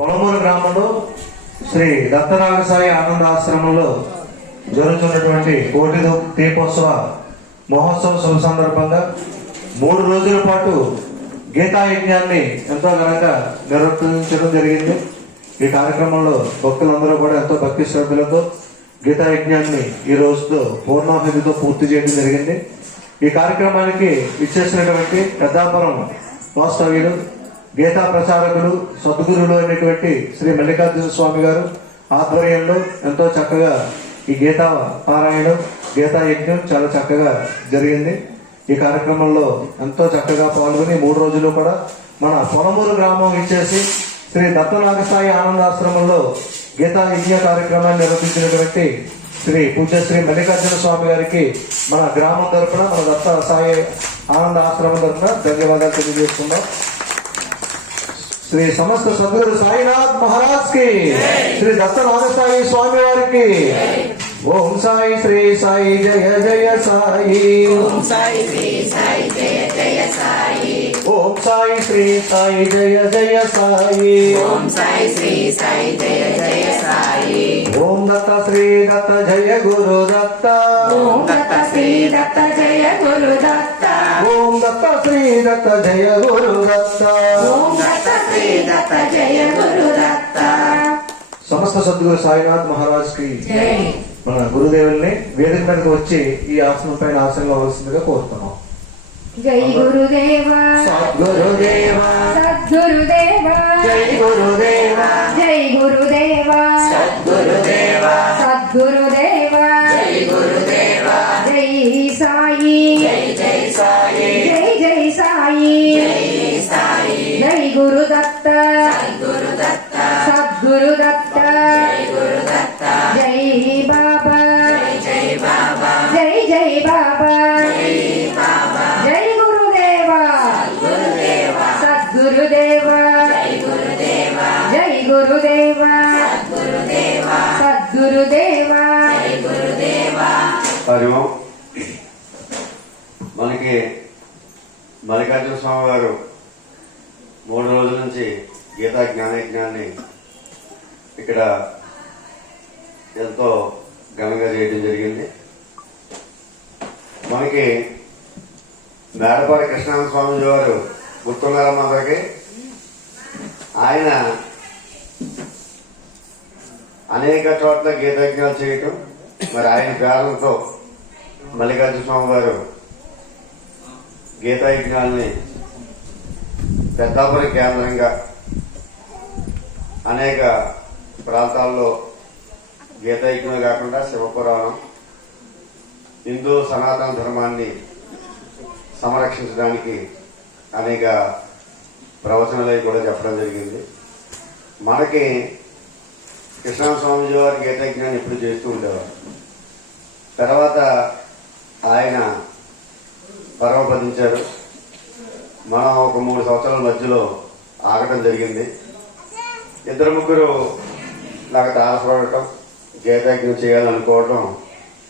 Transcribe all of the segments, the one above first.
కొలమూరు గ్రామంలో శ్రీ దత్తనాగసాయి ఆనంద ఆశ్రమంలో జరుగుతున్నటువంటి కోటి దీపోత్సవ మహోత్సవ శుభ సందర్భంగా మూడు రోజుల పాటు గీతా యజ్ఞాన్ని ఎంతో ఘనంగా నిర్వర్తించడం జరిగింది. ఈ కార్యక్రమంలో భక్తులందరూ కూడా ఎంతో భక్తి శ్రద్ధలతో గీతా యజ్ఞాన్ని ఈ రోజుతో పూర్ణాహుతితో పూర్తి చేయడం జరిగింది. ఈ కార్యక్రమానికి ఇచ్చేసినటువంటి పెద్దాపురం వాస్తవ్యులు గీతా ప్రచారకులు సద్గురులు అయినటువంటి శ్రీ మల్లికార్జున స్వామి గారు ఆధ్వర్యంలో ఎంతో చక్కగా ఈ గీతా పారాయణం గీతా యజ్ఞం చాలా చక్కగా జరిగింది. ఈ కార్యక్రమంలో ఎంతో చక్కగా పాల్గొని మూడు రోజులు కూడా మన పొలమూరు గ్రామం ఇచ్చేసి శ్రీ దత్తనాగసాయి ఆనందాశ్రమంలో గీతా యజ్ఞ కార్యక్రమాన్ని నిర్వహించినటువంటి శ్రీ పూజ్య శ్రీ మల్లికార్జున స్వామి గారికి మన గ్రామం తరపున మన దత్త సాయి ఆనంద ఆశ్రమం తరఫున ధన్యవాదాలు తెలియజేస్తున్నాం శ్రీ సమస్త సద్గురు సాయినాథ్ మహారాజ్కి శ్రీ దత్త నాగసాయి స్వామి వారికి ఓం సాయి శ్రీ సాయి జయ జయ సాయి ఓం సాయి శ్రీ సాయి జయ జయ సాయి ఓం సాయి శ్రీ సాయి జయ జయ సాయి ఓం సాయి శ్రీ సాయి జయ జయ సాయి ఓం దత్త శ్రీ దత్త జయ గురు దత్త ఓం దత్త శ్రీ దత్త జయ గురు దత్త. ఓం దత్త శ్రీ దత్త జయ గురు దత్త. ఓం దత్త శ్రీ దత్త జయ గురు దత్త. సమస్త సద్గురు సాయినాథ్ మహారాజ్కి మన గురుదేవుల్ని వేదిక మీదకి వచ్చి ఈ ఆసనం పైన ఆసనం అవ్వాల్సిందిగా కోరుతున్నాం. జై గురుదేవా. సద్గురుదేవా. సద్గురుదేవా. జై గురుదేవా. జై గురుదేవా. సద్గురుదేవా. సద్గురుదేవా. సాయి. జై జై సాయి. జై జై సాయి. జై సాయి. జై గురుదత్త. గురు స్వామి వారు మూడు రోజుల నుంచి గీతా జ్ఞానయజ్ఞాన్ని ఇక్కడ ఎంతో ఘనంగా చేయడం జరిగింది. మనకి మేడపాటి కృష్ణానంద స్వామి వారు గుర్తున్నారమ్మ అందరికి? ఆయన అనేక చోట్ల గీతజ్ఞాలు చేయటం మరి ఆయన పేరంతో మల్లికార్జున స్వామి వారు గీతాయజ్ఞాలని పెద్దాపురం కేంద్రంగా అనేక ప్రాంతాల్లో గీతాయజ్ఞం కాకుండా శివపురాణం హిందూ సనాతన ధర్మాన్ని సంరక్షించడానికి అనేక ప్రవచనాలు కూడా చెప్పడం జరిగింది. మనకి కృష్ణస్వామిజీ వారి గీతజ్ఞాన్ని ఎప్పుడు చేస్తూ ఉండేవారు. తర్వాత ఆయన పరమపదించారు. మనం ఒక మూడు సంవత్సరాల మధ్యలో ఆగటం జరిగింది. ఇద్దరు ముగ్గురు నాకు తారసపడటం గీతజ్ఞం చేయాలనుకోవటం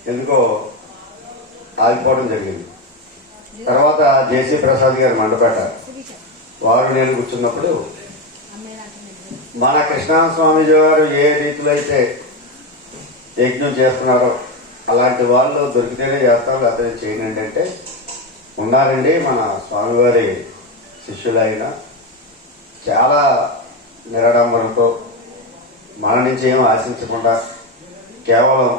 ఎందుకో ఆగిపోవడం జరిగింది. తర్వాత జేసీ ప్రసాద్ గారి మండపేట వారు నేను కూర్చున్నప్పుడు మన కృష్ణానంద గారు వారు ఏ రీతిలో అయితే యజ్ఞం చేస్తున్నారో అలాంటి వాళ్ళు దొరికితేనే చేస్తారు అతను చేయనండి అంటే ఉన్నారండి మన స్వామివారి శిష్యులైన చాలా నిరడంబరంతో మన నుంచి ఏం ఆశించకుండా కేవలం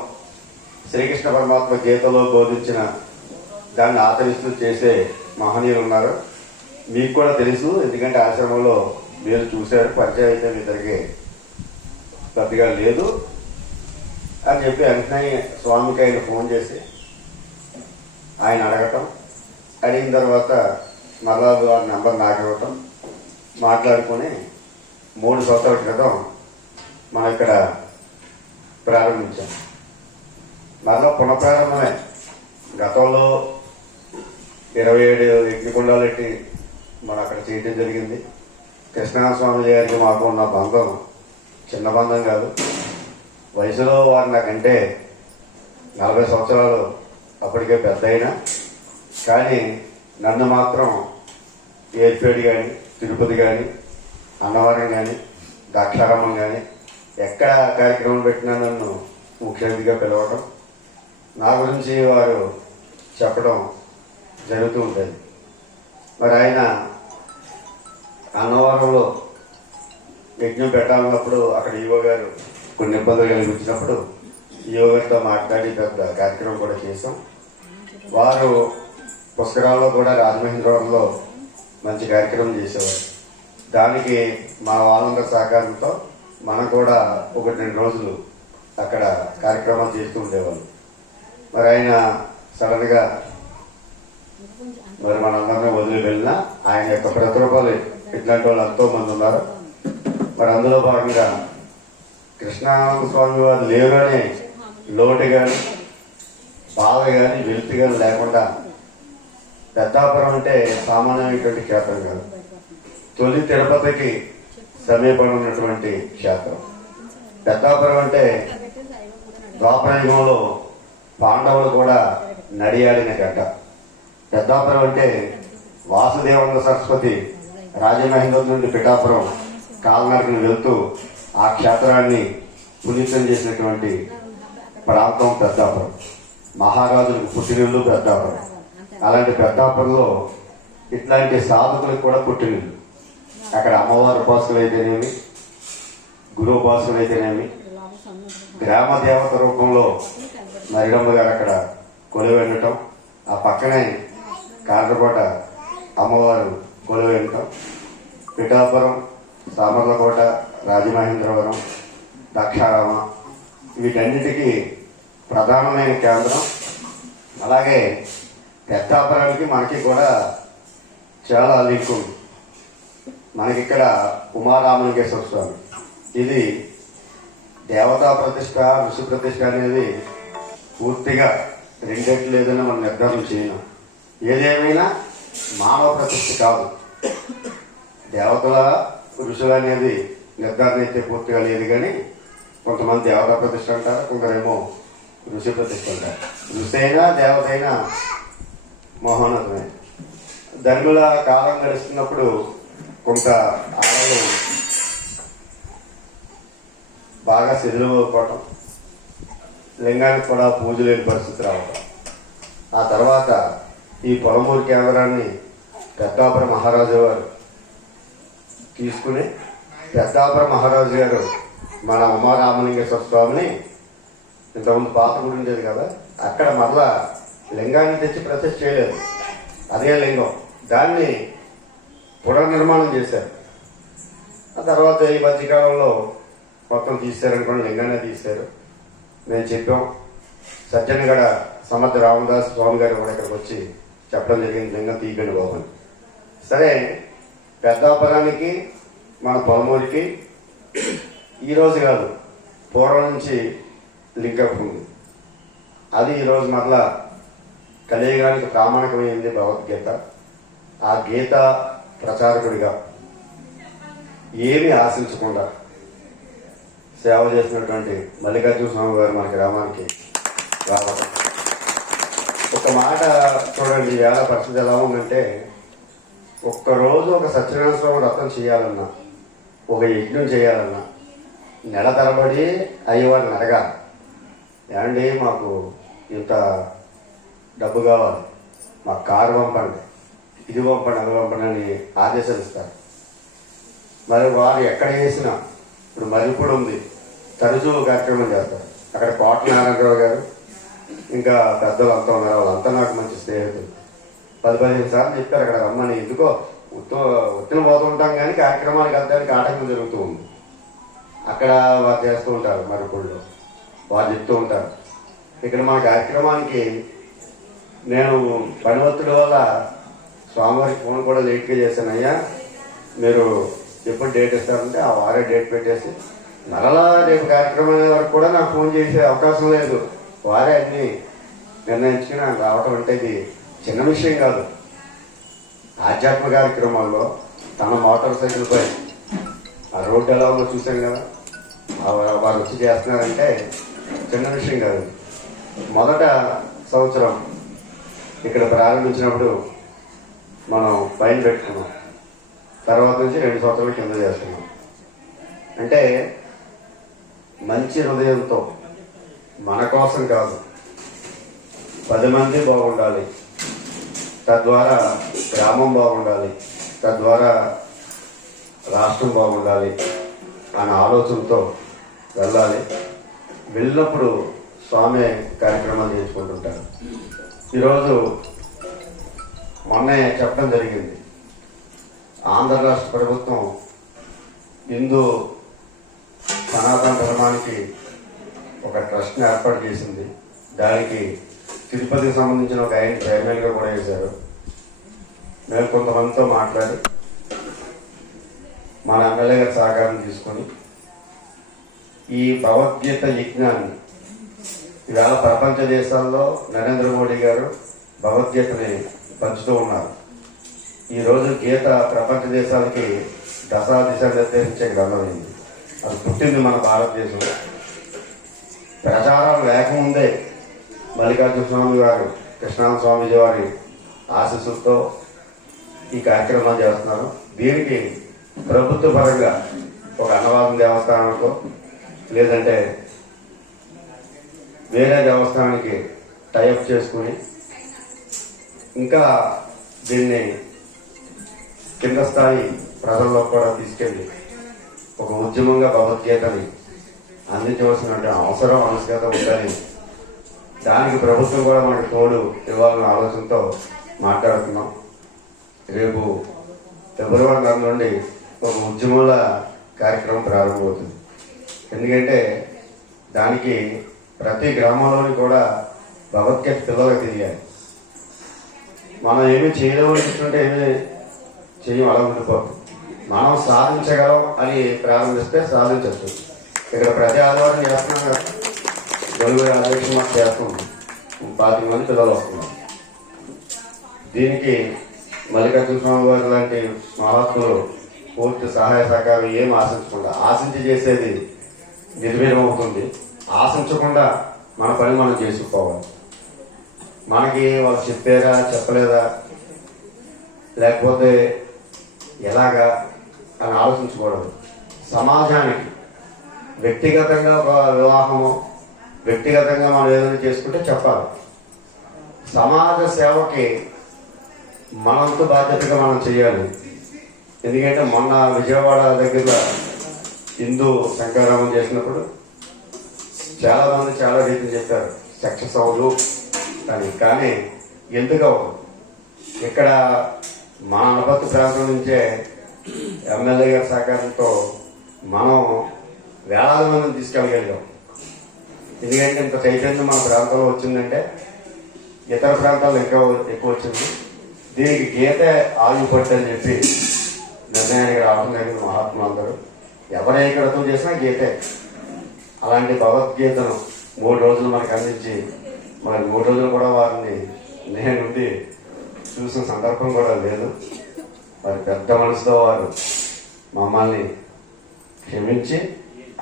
శ్రీకృష్ణ పరమాత్మ గీతలో బోధించిన దాన్ని ఆచరిస్తూ చేసే మహనీయులు ఉన్నారు మీకు కూడా తెలుసు ఎందుకంటే ఆశ్రమంలో మీరు చూశారు పరిచయం అయితే మీ ఇద్దరికి పెద్దగా లేదు అని చెప్పి వెంటనే స్వామికి ఆయన ఫోన్ చేసి ఆయన అడగటం. అడిగిన తర్వాత మరలా గారి నెంబర్ నాకు ఇవ్వటం మాట్లాడుకొని మూడు సంవత్సరాల క్రితం మనం ఇక్కడ ప్రారంభించాం. మళ్ళా పునఃప్రారంభమే. గతంలో ఇరవై ఏడు యజ్ఞకుండాలు పెట్టి మనం అక్కడ చేయడం జరిగింది. కృష్ణస్వామి గారికి మాకు ఉన్న బంధం చిన్న బంధం కాదు. వయసులో వారు నాకంటే నలభై సంవత్సరాలు అప్పటికే పెద్ద అయినా కానీ నన్ను మాత్రం ఏర్పేడు కానీ తిరుపతి కానీ అన్నవరం కానీ ద్రాక్షారామం కానీ ఎక్కడ కార్యక్రమం పెట్టినా నన్ను ముఖ్య అతిథిగా పిలవటం. నా గురించి వారు చెప్పడం జరుగుతూ ఉంటుంది. మరి ఆయన అన్నవరంలో యజ్ఞం పెట్టాలన్నప్పుడు అక్కడ ఈవో గారు కొన్ని ఇబ్బందులు కలిగించినప్పుడు ఈవో గారితో మాట్లాడి పెద్ద కార్యక్రమం కూడా చేశాం. వారు పుష్కరాల్లో కూడా రాజమహేంద్రవరంలో మంచి కార్యక్రమం చేసేవారు. దానికి మా వాళ్ళందరి సహకారంతో మనం కూడా ఒకటి రెండు రోజులు అక్కడ కార్యక్రమాలు చేస్తూ ఉండేవాళ్ళు. మరి ఆయన సడన్గా మరి మనందరినీ వదిలి వెళ్ళినా ఆయన యొక్క ప్రతిరూపాలు ఇట్లాంటి వాళ్ళు ఎంతో మంది ఉన్నారు. మరి అందులో భాగంగా కృష్ణానంద స్వామి వారు లేరు అనే లోటు కానీ బాధ కానీ వెలుతి కానీ లేకుండా పెద్దాపురం అంటే సామాన్యమైనటువంటి క్షేత్రం కాదు. తొలి తిరుపతికి సమీపంలో ఉన్నటువంటి క్షేత్రం. పెద్దాపురం అంటే ద్వాపరయుగంలో పాండవులు కూడా నడియాడిన గడ్డ. పెద్దాపురం అంటే వాసుదేవంద సరస్వతి రాజమహేంద్ర నుండి పిఠాపురం కాలనడకను వెళ్తూ ఆ క్షేత్రాన్ని పునీతం చేసినటువంటి ప్రాంతం పెద్దాపురం. మహారాజులకు పుట్టినిల్లు పెద్దాపురం. అలాంటి పెద్దాపురంలో ఇట్లాంటి సాధకులకు కూడా పుట్టినిల్లు అక్కడ అమ్మవారి ఉపాసకులు అయితేనేమి గురు ఉపాసకులు అయితేనేమి గ్రామ దేవత రూపంలో నరిగమ్మ గారు అక్కడ కొలువెండటం ఆ పక్కనే కాండ్రకోట అమ్మవారు కొలువెండటం పిఠాపురం సామర్లకోట రాజమహేంద్రవరం దక్షారామ వీటన్నిటికీ ప్రధానమైన కేంద్రం. అలాగే పెద్దాపురానికి మనకి కూడా చాలా లింక్ ఉంది. మనకి ఇక్కడ ఉమారామలింగేశ్వర స్వామి. ఇది దేవతా ప్రతిష్ట ఋషి ప్రతిష్ట అనేది పూర్తిగా రెండెట్లు లేదని మనం నిర్ధారణ చేయను ఏదేమైనా మానవ ప్రతిష్ట కాదు. దేవతల ఋషులు అనేది నిర్ధారణ అయితే పూర్తిగా లేదు కానీ కొంతమంది దేవతా ప్రతిష్ట అంటారు కొందరేమో ఋషి ప్రతిష్ట అంటారు. ఋషి అయినా దేవత అయినా మహోన్నతమే ధర్ముల కాలం గడుస్తున్నప్పుడు కొంత ఆడలు బాగా శిథిలమైపోవటం లింగానికి కూడా పూజ లేని పరిస్థితి రావటం. ఆ తర్వాత ఈ పొలమూరు కేంద్రాన్ని పెద్దాపుర మహారాజు వారు తీసుకుని పెద్దాపుర మహారాజు గారు మన ఉమారామలింగేశ్వర స్వామిని ఇంతకుముందు పాత గుడి ఉండేది కదా అక్కడ మరలా లింగాన్ని తెచ్చి ప్రతిష్ఠ చేయలేదు. అదే లింగం. దాన్ని పునర్నిర్మాణం చేశారు. ఆ తర్వాత ఈ మధ్యకాలంలో మొత్తం తీశారనుకోండి లింగాన్ని తీశారు. మేము చెప్పాం. సజ్జనగడ సమర్థ రామదాస్ స్వామి గారు కూడా ఇక్కడికి వచ్చి చెప్పడం జరిగింది లింగం తీయకండి బాబు సరే పెద్దాపురానికి మన పొలమూరికి ఈ రోజు కాదు పూర్వం నుంచి లింకప్ ఉంది. అది ఈరోజు మరలా కలియుగానికి ప్రామాణికమైంది భగవద్గీత. ఆ గీత ప్రచారకుడిగా ఏమి ఆశించకుండా సేవ చేసినటువంటి మల్లికార్జున స్వామి గారు మన గ్రామానికి రావడం. ఒక మాట చూడండి ఎలా పరిస్థితి ఎలా ఉందంటే ఒక్కరోజు ఒక సత్యనారాయణ స్వామి వ్రతం చేయాలన్నా ఒక యజ్ఞం చేయాలన్నా నెల తరబడి అయ్యేవాడిని అడగాలి. ఏమండి మాకు ఇంత డబ్బు కావాలి. మాకు కారు పంపండి. ఇది పంపండి అది పంపండి అని ఆదేశాలు ఇస్తారు. మరి వారు ఎక్కడ చేసినా ఇప్పుడు మరిపూడి ఉంది. తరచూ కార్యక్రమం చేస్తారు. అక్కడ కోట నారాయణరావు గారు ఇంకా పెద్దలు అంతా ఉన్నారు. వాళ్ళంతా నాకు మంచి స్నేహితులు. పది పదిహేను సార్లు చెప్పారు అక్కడ రమ్మని. ఎందుకో ఉత్త ఉత్తిన పోతుంటాం కానీ కార్యక్రమానికి వెళ్ళడానికి ఆటంకం జరుగుతూ ఉంది. అక్కడ వారు చేస్తూ ఉంటారు మరిపూడిలో వారు చెప్తూ ఉంటారు. ఇక్కడ మన కార్యక్రమానికి నేను పని ఒత్తిడి వల్ల స్వామివారికి ఫోన్ కూడా లేట్గా చేశానయ్యా. మీరు ఎప్పుడు డేట్ ఇస్తారంటే ఆ వారే డేట్ పెట్టేసి మరలా రేపు కార్యక్రమం వరకు కూడా నాకు ఫోన్ చేసే అవకాశం లేదు. వారే అన్ని నిర్ణయించుకుని రావటం అంటే ఇది చిన్న విషయం కాదు. ఆధ్యాత్మ కార్యక్రమాల్లో తన మోటార్ సైకిల్ పై ఆ రోడ్డు ఎలా ఉందో చూసాం కదా. వారు వచ్చి చేస్తున్నారంటే చిన్న విషయం కాదు. మొదట సంవత్సరం ఇక్కడ ప్రారంభించినప్పుడు మనం పైన పెట్టుకున్నాం. తర్వాత నుంచి రెండు సంవత్సరాల కింద చేస్తున్నాం. అంటే మంచి హృదయంతో మన కోసం కాదు పది మంది బాగుండాలి తద్వారా గ్రామం బాగుండాలి తద్వారా రాష్ట్రం బాగుండాలి అనే ఆలోచనతో వెళ్ళాలి. వెళ్ళినప్పుడు స్వామి కార్యక్రమాలు చేసుకుంటుంటారు ఈరోజు మొన్నే చెప్పడం జరిగింది. ఆంధ్ర రాష్ట్ర ప్రభుత్వం హిందూ సనాతన ధర్మానికి ఒక ట్రస్ట్ని ఏర్పాటు చేసింది. దానికి తిరుపతికి సంబంధించిన ఒక ఆయన చైర్మన్గా కూడా వేశారు. మేము కొంతమందితో మాట్లాడి మన ఎమ్మెల్యే గారి సహకారం తీసుకొని ఈ భగవద్గీత యజ్ఞాన్ని ఇవాళ ప్రపంచ దేశాల్లో నరేంద్ర మోడీ గారు భగవద్గీతని పంచుతూ ఉన్నారు. ఈరోజు గీత ప్రపంచ దేశాలకి దశా దిశ నిర్దేశించే గ్రంథమైంది అది పుట్టింది మన భారతదేశంలో ప్రచారం లేకముందే మల్లికార్జున స్వామి గారు కృష్ణాన స్వామిజీ వారి ఆశీస్సులతో ఈ కార్యక్రమాలు చేస్తున్నారు. దీనికి ప్రభుత్వ పరంగా ఒక అన్నవాదం దేవస్థానంతో లేదంటే వేరే దేవస్థానానికి టైఅప్ చేసుకుని ఇంకా దీన్ని కింద స్థాయి ప్రజల్లో కూడా తీసుకెళ్ళి ఒక ఉద్యమంగా భగవద్గీతని అందించవలసినటువంటి అవసరం ఆవశ్యకత ఉందని దానికి ప్రభుత్వం కూడా మనకి తోడు ఇవ్వాలన్న ఆలోచనతో మాట్లాడుతున్నాం. రేపు ఫిబ్రవరి నెల నుండి ఒక ఉద్యమాల కార్యక్రమం ప్రారంభమవుతుంది. ఎందుకంటే దానికి ప్రతి గ్రామంలోని కూడా భగవద్గీత పిల్లలకు తెలియాలి. మనం ఏమి చేయలేమనుకుంటుంటే ఏమి చేయం అలా ఉండిపోతుంది మనం సాధించగలం అని ప్రారంభిస్తే సాధించవచ్చు. ఇక్కడ ప్రతి ఆదివారం చేస్తున్నాం కదా. నలుగురు అధ్యక్షులు మాకు చేస్తున్నాం. పాతిక మంది పిల్లలు వస్తున్నారు. దీనికి మల్లికార్జున స్వామి వారి లాంటి మహాత్ములు పూర్తి సహాయ సహకారం ఏం ఆశించకుండా ఆశించి చేసేది నిర్వీర్యం అవుతుంది. ఆశించకుండా మన పని మనం చేసుకోవాలి మనకి వాళ్ళు చెప్పారా చెప్పలేదా? లేకపోతే ఎలాగా అని ఆలోచించకూడదు. సమాజానికి వ్యక్తిగతంగా ఒక వివాహము వ్యక్తిగతంగా మనం ఏదైనా చేసుకుంటే చెప్పాలి. సమాజ సేవకి మనంతో బాధ్యతగా మనం చేయాలి. ఎందుకంటే మొన్న విజయవాడ దగ్గర హిందూ శంకరామం చేసినప్పుడు చాలా మంది చాలా రీతి చెప్పారు. సక్సెస్ అవ్వదు కానీ కానీ ఎందుకు అవ్వదు ఇక్కడ మా అనపత్తి ప్రాంతం నుంచే ఎమ్మెల్యే గారి సహకారంతో మనం వేలాది మందిని తీసుకెళ్ళగలిగాం. ఎందుకంటే ఇంత చైతన్యం మన ప్రాంతంలో వచ్చిందంటే ఇతర ప్రాంతాల్లో ఇంకా ఎక్కువ వచ్చింది. దీనికి గీత ఆయువు అని చెప్పి నిర్ణయానికి రావడం జరిగింది మహాత్ములు అందరూ ఇక్కడ కడతం చేసినా గీతే. అలాంటి భగవద్గీతను మూడు రోజులు మనకు అందించి మరి మూడు రోజులు కూడా వారిని నేనుండి చూసిన సందర్భం కూడా లేదు. వారి పెద్ద మనసుతో వారు మమ్మల్ని క్షమించి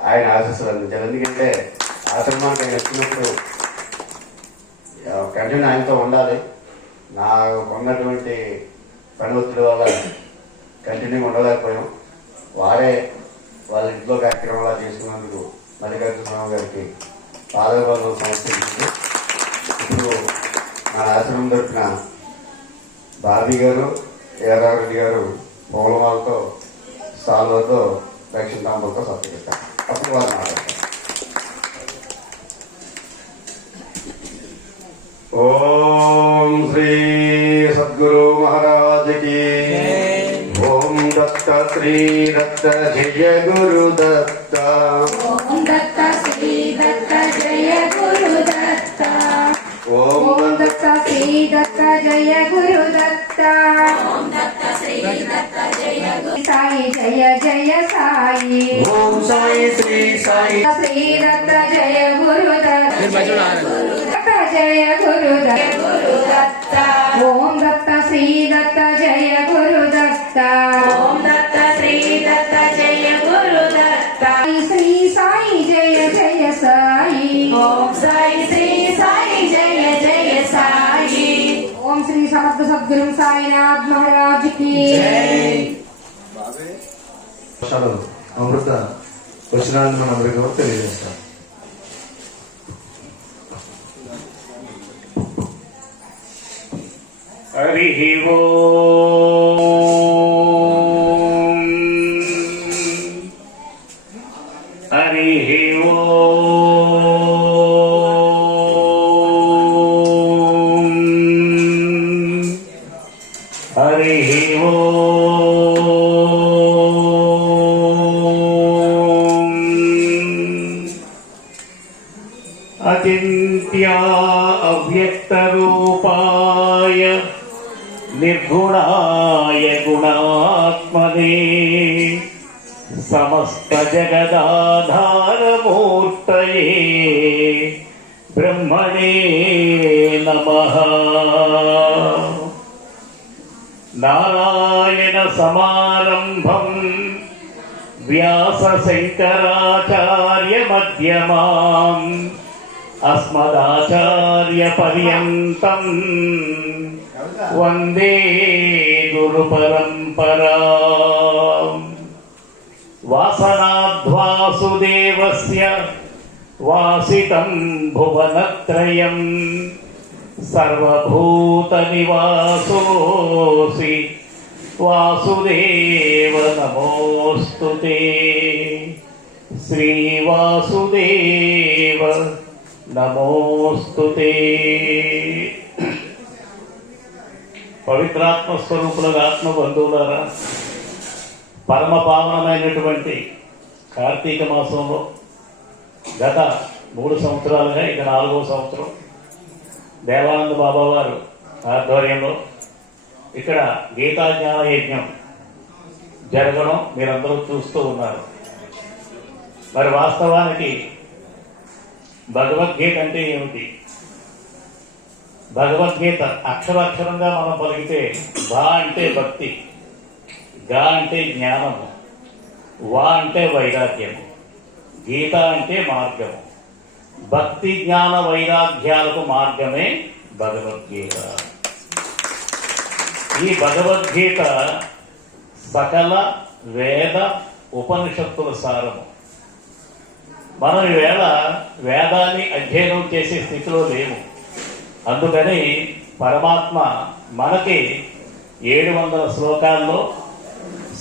ఆయన ఆశీస్సులు అందించారు. ఎందుకంటే ఆశ్రమానికి ఆయన వచ్చినప్పుడు కంటిన్యూ ఆయనతో ఉండాలి. నాకు ఉన్నటువంటి పని ఒత్తిడి వల్ల కంటిన్యూ ఉండలేకపోయాం. వారే వాళ్ళ ఇంట్లో కార్యక్రమాలు చేసుకున్నందుకు మల్లికార్జునరావు గారికి పాదబంధం సమర్పించింది. ఇప్పుడు మన ఆశ్రమం తరఫున బాబీ గారు ఏరారెడ్డి గారు పూలమాలతో సాల్వతో రక్షణ తాంబులతో సత్కరిస్తారు అప్పుడు వారు మాట్లాడతారు ఓం శ్రీ సద్గురు మహారాజ్కి ఓం దత్త శ్రీ దత్త జయ గురు దత్త ఓం దత్త శ్రీ దత్త జయ గురు దత్త ఓం ఓం దత్త శ్రీ దత్త జయ గురు దత్త ఓం దత్త శ్రీ దత్త జయ గురు సాయి జయ జయ సాయి ఓం సాయి శ్రీ సాయి శ్రీ దత్త జయ గురు దత్త దత్త జయ గురు దత్త గురు దత్త ఓం దత్త ఓం సాయి శ్రీ సాయి జయ జయ సాయి ఓం శ్రీ సమర్థ సద్గురు సాయినాథ్ మహారాజ్కి వర్షాలు అమృత వచ్చినాన్ని మన అందరికీ కూడా తెలియజేస్తాం. హరి ఓం అచింత్యా అవ్యక్తరూపాయ నిర్గుణాయ గుణాత్మనే సమస్త జగదాధారమూర్తయే బ్రహ్మణే నమ. నారాయణ సమారంభం వ్యాస శంకరాచార్య మధ్యమాం. అస్మదాచార్య పర్యంతం వందే గురు పరంపరా వాసనాధ్వాసుదేవస్య వాసితం భువనత్రయం సర్వభూత నివాసోసి వాసుదేవ నమోస్తు పవిత్రాత్మ స్వరూపులకు ఆత్మ బంధువులారా పరమ పావనమైనటువంటి కార్తీక మాసంలో గత మూడు సంవత్సరాలుగా ఇక నాలుగో సంవత్సరం దేవానంద బాబా వారు ఆధ్వర్యంలో ఇక్కడ గీతా జ్ఞాన యజ్ఞం జరగడం మీరందరూ చూస్తూ ఉన్నారు. మరి వాస్తవానికి భగవద్గీత అంటే ఏమిటి? భగవద్గీత అక్షరాక్షరంగా మనం పలికితే బా అంటే భక్తి గా అంటే జ్ఞానము వా అంటే వైరాగ్యము గీత అంటే మార్గము. భక్తి జ్ఞాన వైరాగ్యాలకు మార్గమే భగవద్గీత. ఈ భగవద్గీత సకల వేద ఉపనిషత్తుల సారము. మనం ఈవేళ వేదాన్ని అధ్యయనం చేసే స్థితిలో లేము. అందుకని పరమాత్మ మనకి ఏడు వందల శ్లోకాల్లో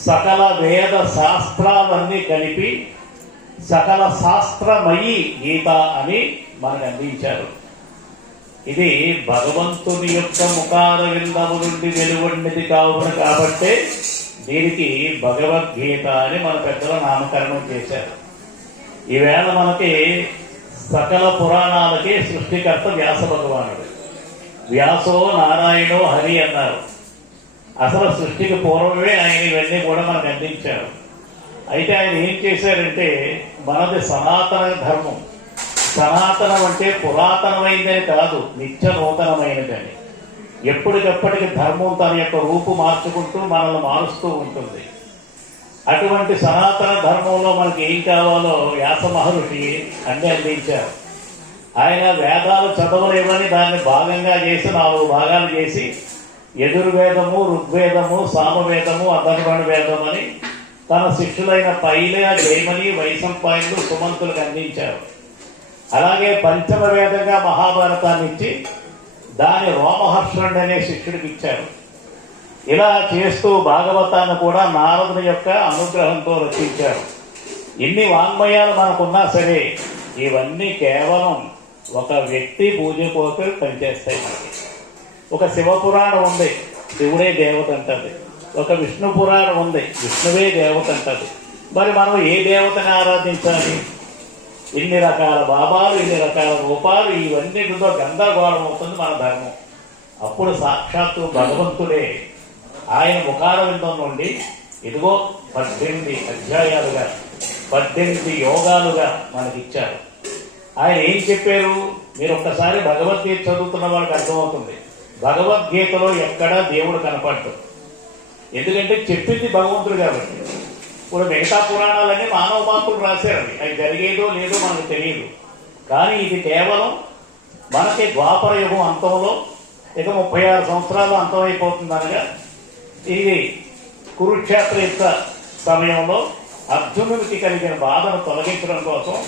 సకల వేద శాస్త్రాలన్నీ కలిపి సకల శాస్త్రమయి గీత అని మనకు అందించారు. ఇది భగవంతుని యొక్క ముఖార విందము నుండి వెలువడినది కావున కాబట్టే దీనికి భగవద్గీత అని మన పెద్దల నామకరణం చేశారు. ఈవేళ మనకి సకల పురాణాలకి సృష్టికర్త వ్యాస భగవానుడు. వ్యాసో నారాయణో హరి అన్నారు. అసలు సృష్టికి పూర్వమే ఆయన ఇవన్నీ కూడా మనకు అందించారు. అయితే ఆయన ఏం చేశారంటే మనది సనాతన ధర్మం. సనాతనం అంటే పురాతనమైందని కాదు నిత్య నూతనమైనదని ఎప్పటికప్పటికి ధర్మం తన యొక్క రూపు మార్చుకుంటూ మనల్ని మారుస్తూ ఉంటుంది. అటువంటి సనాతన ధర్మంలో మనకి ఏం కావాలో వ్యాస మహర్షి అన్ని అందించారు. ఆయన వేదాలు చదవలేమని దాన్ని భాగంగా చేసి నాలుగు భాగాలు చేసి ఎదుర్వేదము ఋగ్వేదము సామవేదము అధర్వణ వేదం అని తన శిష్యులైన పైలే జైమని వైసంపాయలు సుమంతులకు అందించారు. అలాగే పంచమ వేదంగా మహాభారతాన్ని ఇచ్చి దాని రోమహర్షుడు అనే శిష్యుడికి ఇచ్చారు. ఇలా చేస్తూ భాగవతాన్ని కూడా నారదుని యొక్క అనుగ్రహంతో రచించారు. ఇన్ని వాంగ్మయాలు మనకున్నా సరే ఇవన్నీ కేవలం ఒక వ్యక్తి పూజ కోసం పనిచేస్తాయి మనకి. ఒక శివపురాణం ఉంది శివుడే దేవత అంటది. ఒక విష్ణు పురాణం ఉంది విష్ణువే దేవత అంటది. మరి మనం ఏ దేవతని ఆరాధించాలి? ఇన్ని రకాల భావాలు ఇన్ని రకాల రూపాలు ఇవన్నిటితో గందరగోళం అవుతుంది మన ధర్మం. అప్పుడు సాక్షాత్తు భగవంతుడే ఆయన ముఖార విందం నుండి ఇదిగో పద్దెనిమిది అధ్యాయాలుగా పద్దెనిమిది యోగాలుగా మనకిచ్చారు. ఆయన ఏం చెప్పారు? మీరు ఒక్కసారి భగవద్గీత చదువుతున్న వాళ్ళకి అర్థమవుతుంది. భగవద్గీతలో ఎక్కడా దేవుడు కనపడ్డు. ఎందుకంటే చెప్పింది భగవంతుడు కాబట్టి. ఇప్పుడు మిగతా పురాణాలన్నీ మానవ మాత్రులు రాశారు అవి. అవి జరిగేదో లేదో మనకు తెలియదు. కానీ ఇది కేవలం మనకి ద్వాపర యుగం అంతంలో ఇక ముప్పై ఆరు సంవత్సరాలు అంతమైపోతుంది అనగా ఇది కురుక్షేత్ర యుద్ధ సమయంలో అర్జునుడికి కలిగిన బాధను తొలగించడం కోసం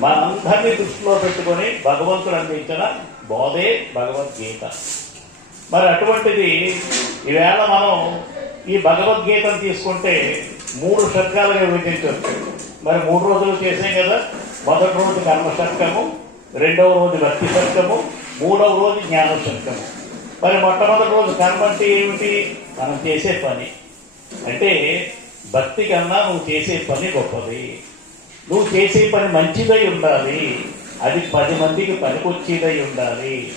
మనందరినీ దృష్టిలో పెట్టుకొని భగవంతుడు అందించిన బోధే భగవద్గీత. మరి అటువంటిది ఈవేళ మనం ఈ భగవద్గీతను తీసుకుంటే మూడు షట్కాలుగా విభజించవచ్చు. మరి మూడు రోజులు చేసాం కదా. మొదటి రోజు కర్మ షట్కము రెండవ రోజు భక్తి షట్కము మూడవ రోజు జ్ఞాన షట్కము మరి మొట్టమొదటి రోజు కర్మ అంటే ఏమిటి? మనం చేసే పని. అంటే భక్తి కన్నా నువ్వు చేసే పని గొప్పది. నువ్వు చేసే పని మంచిదై ఉండాలి. అది పది మందికి పనికొచ్చేదై ఉండాలి.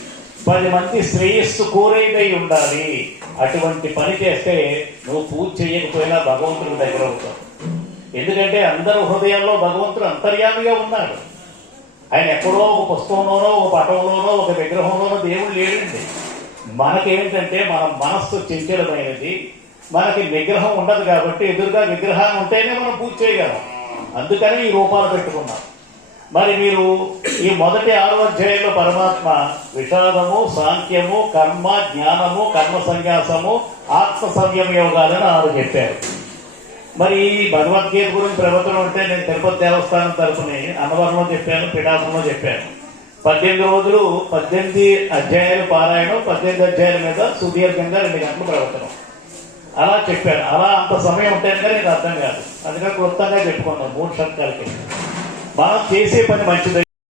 పది మంది శ్రేయస్సు కోరేదై ఉండాలి. అటువంటి పని చేస్తే నువ్వు పూజ చేయకపోయినా భగవంతుడి దగ్గర అవుతావు. ఎందుకంటే అందరి హృదయాల్లో భగవంతుడు అంతర్యామిగా ఉన్నాడు. ఆయన ఎక్కడో ఒక పుస్తకంలోనో ఒక పటంలోనో ఒక విగ్రహంలోనో దేవుడు లేడండి. మనకేంటంటే మన మనస్సు చంచలమైనది మనకి విగ్రహం ఉండదు కాబట్టి ఎదురుగా విగ్రహాన్ని ఉంటేనే మనం పూజ చేయగలం. అందుకని ఈ రూపాలు పెట్టుకున్నాం. మరి మీరు ఈ మొదటి ఆరో అధ్యాయంలో పరమాత్మ విషాదము సాంఖ్యము కర్మ జ్ఞానము కర్మ సన్యాసము ఆత్మ సంయమ యోగాలని ఆరు చెప్పారు. మరి ఈ భగవద్గీత గురించి ప్రవచనం అంటే నేను తిరుపతి దేవస్థానం తరపుని అన్నవరంలో చెప్పాను పిఠాసంలో చెప్పాను. పద్దెనిమిది రోజులు పద్దెనిమిది అధ్యాయాలు పారాయణం పద్దెనిమిది అధ్యాయాల మీద సుదీర్ఘంగా రెండు గంటలు ప్రవర్తనం. అలా చెప్పాను అలా అంత సమయం ఉంటేనే నేను అర్థం కాదు. అందుకని క్లుప్తంగా చెప్పుకున్నాను మూడు షట్కాలకి మనం చేసే పని మంచిది.